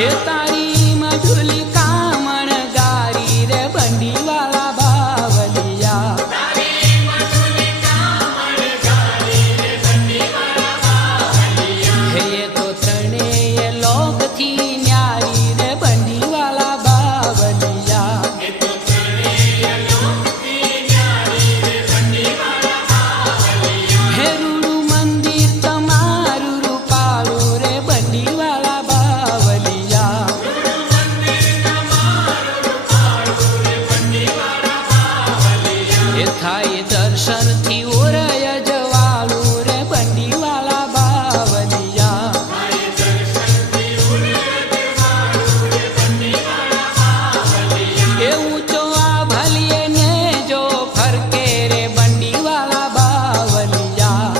એ તારી મજુલી કામણ ગારી રે બંડી વાળા બાવલિયા હે એ તો ત્રણેય લોકથી ન્યારી રે બંડી વાળા બાવલિયા હે રૂડું મંદિર તમારું રૂપાળું રે બંડી વાળા બાવલિયા એ થાય દર્શનથી ઓરય જવાળું રે બંડી વાળા બાવલિયા એ ઊંચો આ ભલીએ ને જો ફરકે રે બંડી વાળા બાવલિયા